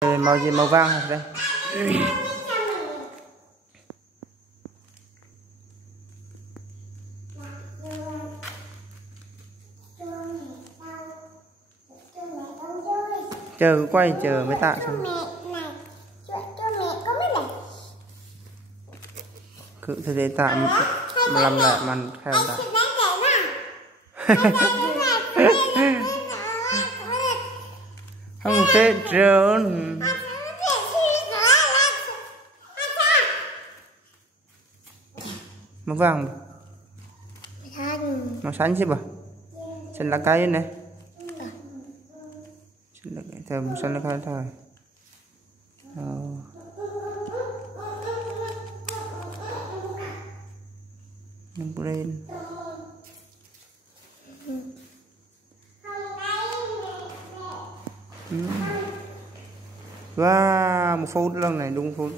Màu gì, màu vàng hả đây? Chờ quay chờ mới tạ xong. Cứ thế để tạ mà làm lại màn kheo tạ. Không thể trốn. Màu vàng, màu xanh chứ bà, xanh lá cây này, xanh lá cây thôi, màu xanh lá cây thôi. Nâng lên. Wow, 1 phút lần này đúng 1 phút.